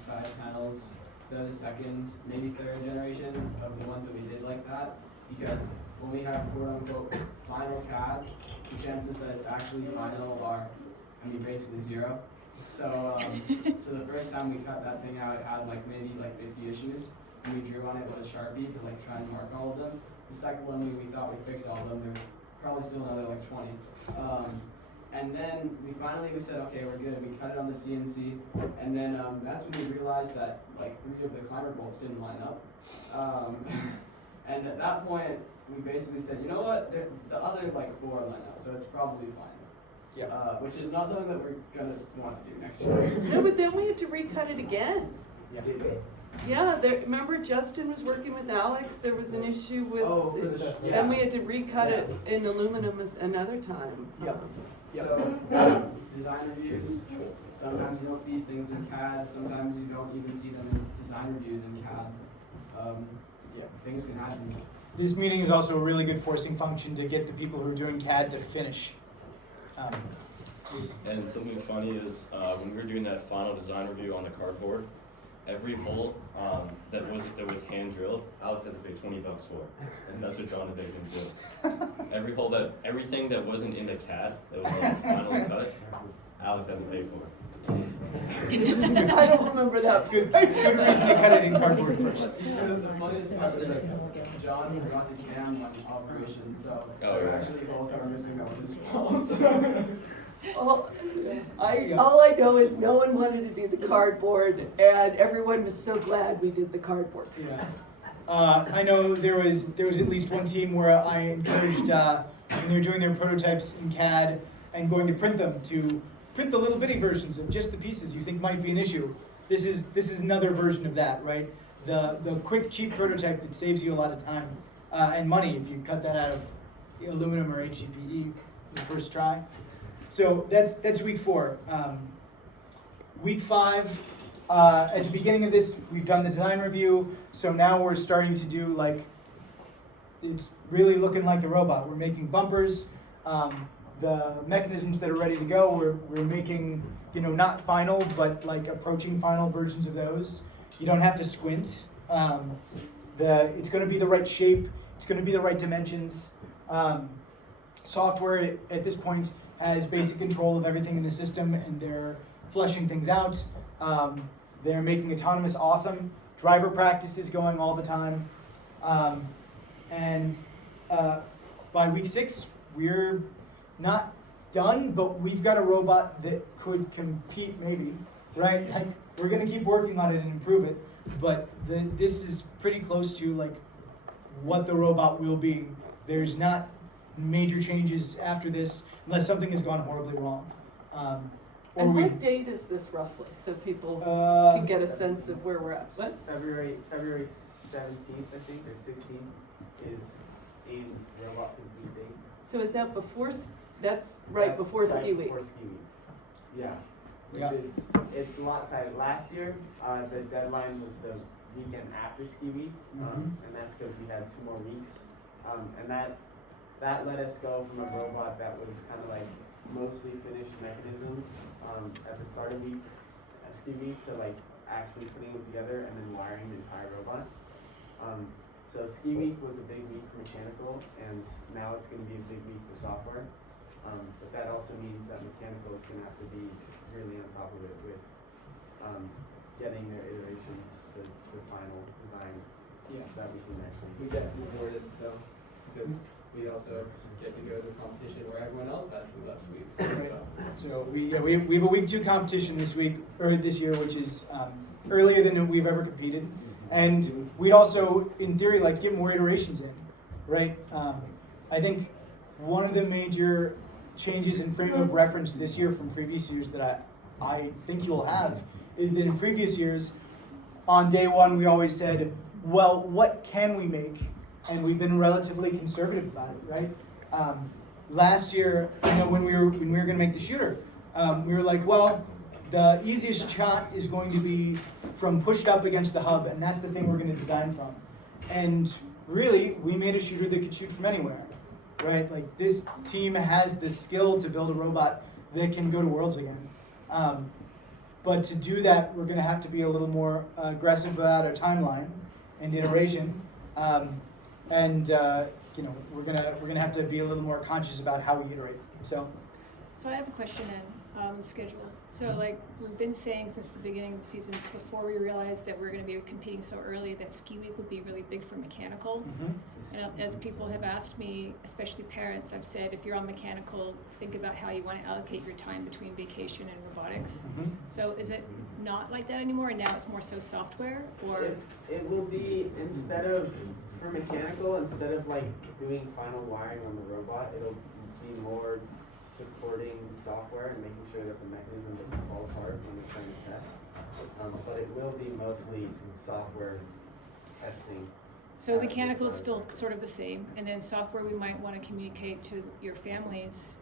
side panels, they're the second, maybe third generation of the ones that we did like that, because when we have quote unquote final CAD, the chances that it's actually final are, basically zero. So, so the first time we cut that thing out, it had maybe 50 issues, and we drew on it with a Sharpie to try and mark all of them. The second one, we thought we fixed all of them. There was probably still another 20. And then we said, okay, we're good. We cut it on the CNC, and then that's when we realized that 3 of the climber bolts didn't line up. And at that point, we basically said, you know what, the other 4 line up, so it's probably fine. Yeah. Which is not something that we're gonna want to do next year. No, but then we had to recut it again. Yeah. Yeah, remember Justin was working with Alex, there was an issue with, Yeah. and we had to recut it in aluminum another time. Yep. So, design reviews, sometimes you don't see these things in CAD, sometimes you don't even see them in design reviews in CAD. Things can happen. This meeting is also a really good forcing function to get the people who are doing CAD to finish. And something funny is when we were doing that final design review on the cardboard, every hole that was hand drilled, Alex had to pay $20 for, and that's what John and David do. Everything that wasn't in the CAD that was final cut, Alex had to pay for it. I don't remember that. Good reason to cut it in cardboard first. It was the funniest part was John forgot to cam on operation, so there were actually holes that were missing that was his fault. All I know is no one wanted to do the cardboard, and everyone was so glad we did the cardboard. Yeah. I know there was at least one team where I encouraged when they were doing their prototypes in CAD and going to print them to print the little bitty versions of just the pieces you think might be an issue. This is another version of that, right? The quick, cheap prototype that saves you a lot of time and money if you cut that out of aluminum or HDPE the first try. So that's week 4. Week 5, at the beginning of this, we've done the design review. So now we're starting to do it's really looking like the robot. We're making bumpers. The mechanisms that are ready to go, we're making, not final, but approaching final versions of those. You don't have to squint. It's going to be the right shape. It's going to be the right dimensions. Software at this point has basic control of everything in the system, and they're fleshing things out. They're making autonomous awesome. Driver practice is going all the time. And by week 6, we're not done, but we've got a robot that could compete maybe, right? We're gonna keep working on it and improve it, but this is pretty close to what the robot will be. There's not major changes after this unless something has gone horribly wrong. And what date is this roughly, so people can get a sense of where we're at? What? February 17th, I think, or 16th is Aiden's robot complete date. So is that before? That's right before Ski Week. Before Ski Week. Yeah. Yeah. It's a lot tight. Last year, the deadline was the weekend after Ski Week, and that's because we had 2 more weeks, and that let us go from a robot that was kind of mostly finished mechanisms at the start of Ski Week to actually putting it together and then wiring the entire robot. So Ski Week was a big week for mechanical, and now it's going to be a big week for software. But that also means that mechanical is going to have to be really on top of it with getting their iterations to final design, so that we can actually. We get rewarded though, because we also get to go to a competition where everyone else has 2 less weeks. So we have a week 2 competition this year, which is earlier than we've ever competed, and we'd also, in theory, like to get more iterations in, right? I think one of the major changes in frame of reference this year from previous years that I think you'll have is that in previous years, on day 1, we always said, well, what can we make? And we've been relatively conservative about it, right? Last year, when we were going to make the shooter, we were like, well, the easiest shot is going to be from pushed up against the hub, and that's the thing we're going to design from. And really, we made a shooter that could shoot from anywhere, right? Like, this team has the skill to build a robot that can go to Worlds again. But to do that, we're going to have to be a little more aggressive about our timeline and iteration, we're gonna have to be a little more conscious about how we iterate. So I have a question on the schedule. So like we've been saying since the beginning of the season, before we realized that we're going to be competing so early, that ski week would be really big for mechanical. And as people have asked me, especially parents, I've said if you're on mechanical, think about how you want to allocate your time between vacation and robotics. So is it not like that anymore, and now it's more so software, or? It will be, for mechanical, instead of like doing final wiring on the robot, it'll be more supporting software and making sure that the mechanism doesn't fall apart when we're trying to test. But it will be mostly software testing. So mechanical is still sort of the same, and then software we might want to communicate to your families,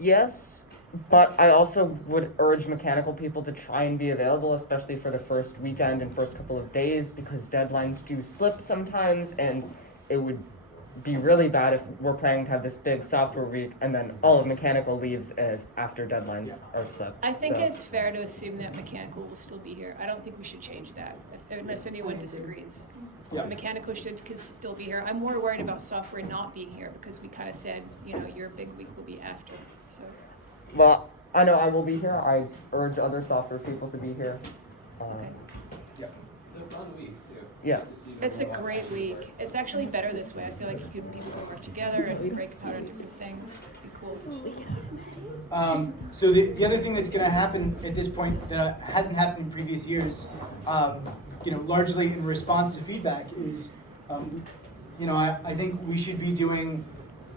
Yes, but I also would urge mechanical people to try and be available, especially for the first weekend and first couple of days, because deadlines do slip sometimes, and it would be really bad if we're planning to have this big software week and then all of mechanical leaves after deadlines are slipped. I think it's fair to assume that mechanical will still be here. I don't think we should change that, unless anyone disagrees. Mechanical should still be here. I'm more worried about software not being here, because we kind of said, your big week will be after. So. Well, I know I will be here. I urge other software people to be here. Okay. It's a fun week too. Yeah. It's a great week. It's actually better this way. I feel like people can work together and break apart on different things. It'd be cool. So the other thing that's going to happen at this point that hasn't happened in previous years, largely in response to feedback, is, I think we should be doing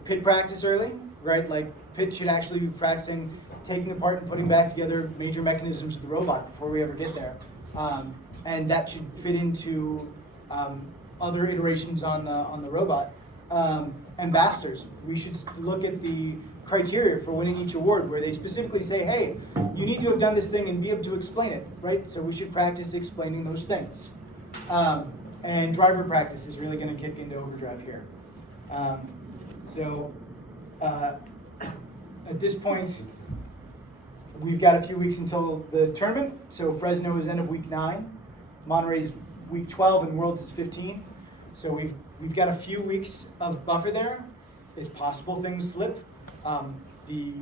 pit practice early, right? Like, pit should actually be practicing taking apart and putting back together major mechanisms of the robot before we ever get there. And that should fit into other iterations on the robot. Ambassadors, we should look at the criteria for winning each award, where they specifically say, hey, you need to have done this thing and be able to explain it, right? So we should practice explaining those things. And driver practice is really going to kick into overdrive here. At this point, we've got a few weeks until the tournament. So Fresno is end of week 9, Monterey's week 12, and Worlds is 15. So we've got a few weeks of buffer there. It's possible things slip. The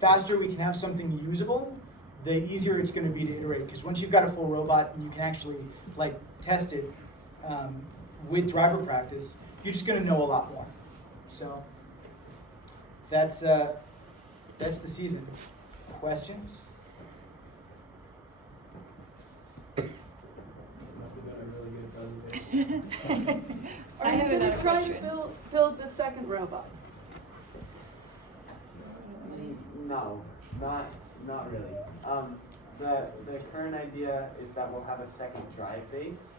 faster we can have something usable, the easier it's going to be to iterate. Because once you've got a full robot and you can actually test it with driver practice, you're just going to know a lot more. So that's the season. Questions? Must have been a really good presentation. I have Are you another gonna try question. to build the second robot? No, not really. The current idea is that we'll have a second drive base,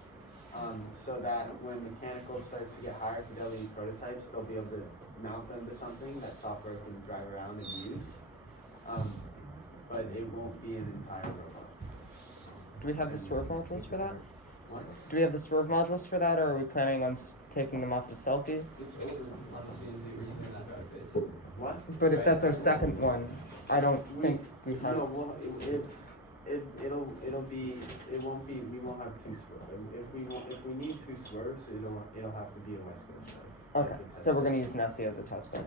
so that when mechanical starts to get higher fidelity prototypes, they'll be able to mount them to something that software can drive around and use. But it won't be an entire robot. Do we have the swerve modules for that? What? Do we have the swerve modules for that, or are we planning on taking them off of Selkie? It's older on the CNC, we're using that drive base. What? But if that's our second one, I don't think we have. No, well, it won't be, we won't have 2 swerves. If we need 2 swerves, it'll have to be a West Coast drive. Okay, so we're gonna use Nessie as a test bed.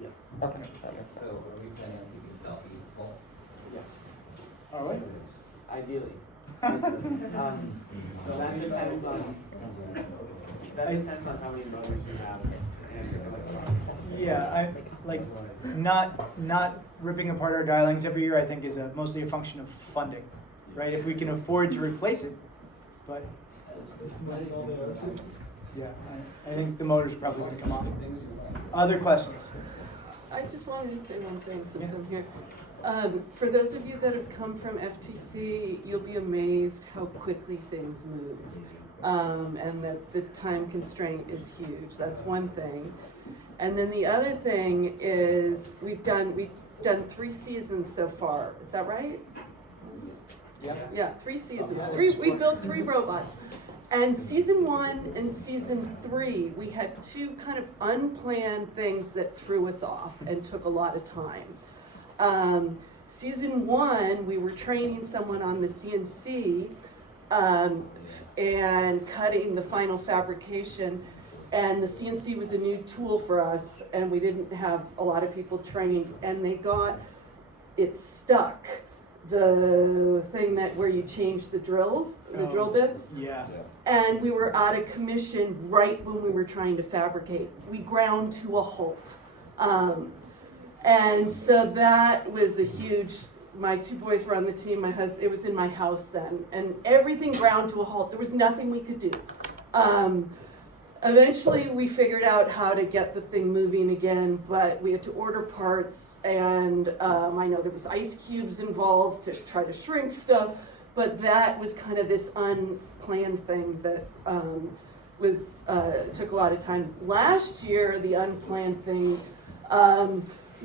Yeah. Okay, that makes So sense. are we planning on keeping Selkie full? Yeah. All right. Ideally. So that depends on how many motors we have and electronics. Yeah, not ripping apart our dialings every year, I think, is mostly a function of funding, right? If we can afford to replace it, but yeah, I think the motor's probably going to come off. Other questions? I just wanted to say one thing since Yeah. I'm here. For those of you that have come from FTC, you'll be amazed how quickly things move. And that the time constraint is huge. That's one thing. And then the other thing is we've done 3 seasons so far. Is that right? Yeah. Yeah, 3 seasons. We built 3 robots. And season 1 and season 3, we had 2 kind of unplanned things that threw us off and took a lot of time. Season 1, we were training someone on the CNC and cutting the final fabrication. And the CNC was a new tool for us, and we didn't have a lot of people trained, and it stuck. The thing where you change the drills, the drill bits. Yeah. And we were out of commission right when we were trying to fabricate. We ground to a halt. And so that was a huge, my 2 boys were on the team, my husband, it was in my house then, and everything ground to a halt. There was nothing we could do. Eventually we figured out how to get the thing moving again, but we had to order parts, and I know there was ice cubes involved to try to shrink stuff, but that was kind of this unplanned thing that took a lot of time. Last year, the unplanned thing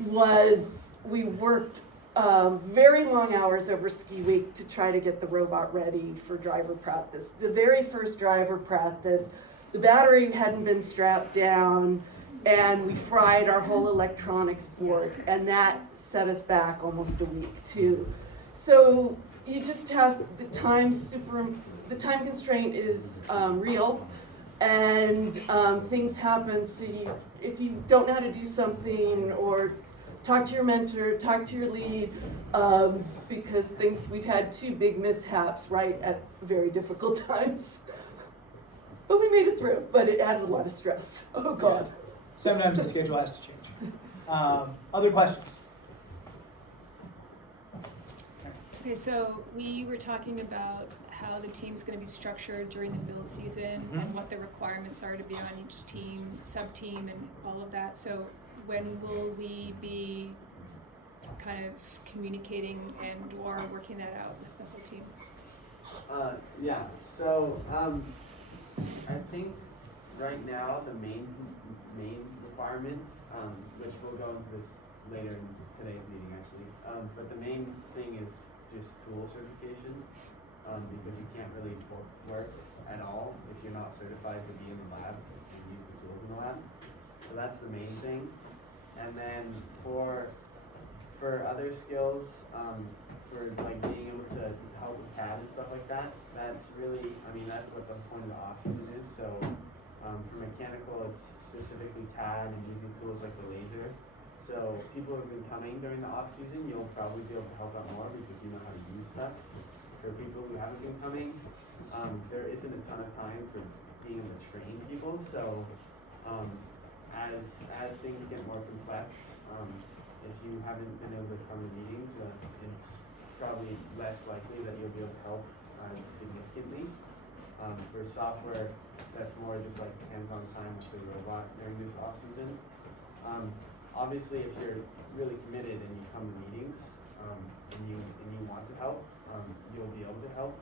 was we worked very long hours over ski week to try to get the robot ready for driver practice. The very first driver practice, the battery hadn't been strapped down, and we fried our whole electronics board, and that set us back almost a week too. So you just have the time constraint is real, and things happen. So if you don't know how to do something, or talk to your mentor, talk to your lead, because we've had 2 big mishaps right at very difficult times. But we made it through, but it added a lot of stress. Oh God. Yeah. Sometimes the schedule has to change. Other questions? Okay, so we were talking about how the team's going to be structured during the build season and what the requirements are to be on each team, sub-team, and all of that. So when will we be kind of communicating and or working that out with the whole team? Yeah, so I think right now the main requirement, which we'll go into this later in today's meeting actually, but the main thing is just tool certification, because you can't really work at all if you're not certified to be in the lab and use the tools in the lab. So that's the main thing. And then for other skills, for like being able to help with CAD and stuff like that, that's really, that's what the point of the off season is. So for mechanical, it's specifically CAD and using tools like the laser. So people who have been coming during the off season, you'll probably be able to help out more because you know how to use stuff. For people who haven't been coming, there isn't a ton of time for being able to train people. So as things get more complex, if you haven't been able to come to meetings, it's probably less likely that you'll be able to help as significantly. For software, that's more just like hands-on time with the robot during this off season. Obviously, if you're really committed and you come to meetings and you want to help, you'll be able to help.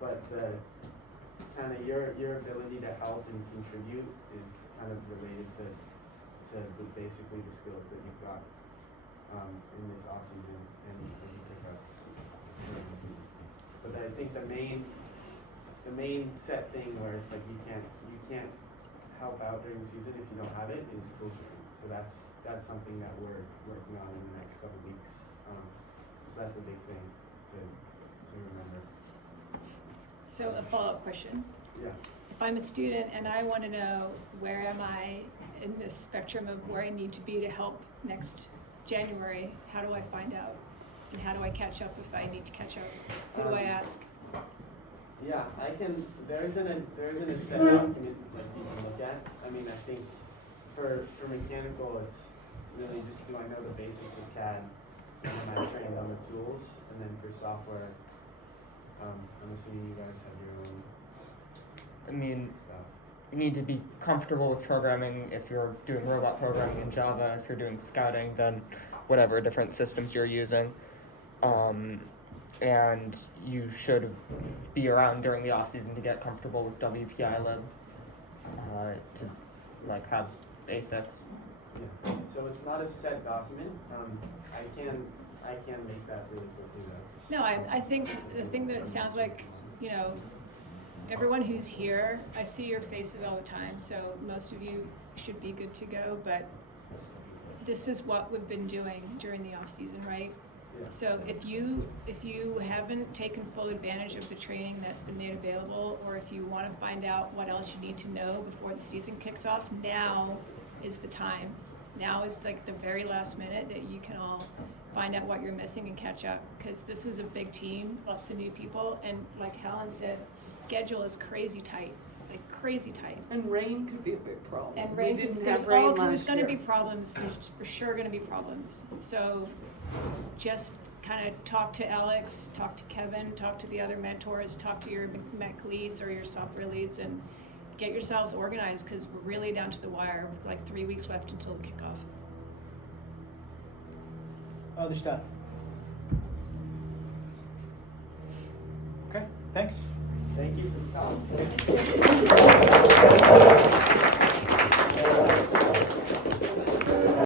But the kind of your ability to help and contribute is kind of related to basically the skills that you've got in this off season and you pick up. But I think the main set thing where it's like you can't help out during the season if you don't have it is tool sharing. So that's something that we're working on in the next couple of weeks. So that's a big thing to remember. So a follow-up question. Yeah. If I'm a student and I want to know where am I in this spectrum of where I need to be to help next January, how do I find out? And how do I catch up if I need to catch up? Who do I ask? Yeah, there isn't a set document like you can look at. I think for mechanical, it's really just, do I know the basics of CAD? And then I trained on the tools, and then for software, I'm assuming you guys have your own I mean, stuff. you need to be comfortable with programming. If you're doing robot programming in Java, if you're doing scouting, then whatever different systems you're using. And you should be around during the off season to get comfortable with WPI lib, to like have basics. Yeah. So it's not a set document. I can make that really quickly though. No, I think the thing that sounds like, you know, everyone who's here, I see your faces all the time, so most of you should be good to go, but this is what we've been doing during the off season, right? Yeah. So if you haven't taken full advantage of the training that's been made available, or if you want to find out what else you need to know before the season kicks off, now is the time. Now is like the very last minute that you can all find out what you're missing and catch up, because this is a big team, lots of new people, and like Helen said, schedule is crazy tight, like crazy tight. And rain could be a big problem. And We rain, didn't there's have rain there's last gonna year. be problems, there's for sure gonna be problems. So just kind of talk to Alex, talk to Kevin, talk to the other mentors, talk to your mech leads or your software leads, and get yourselves organized, because we're really down to the wire, with like 3 weeks left until the kickoff. Other stuff. Okay, thanks. Thank you for the talk.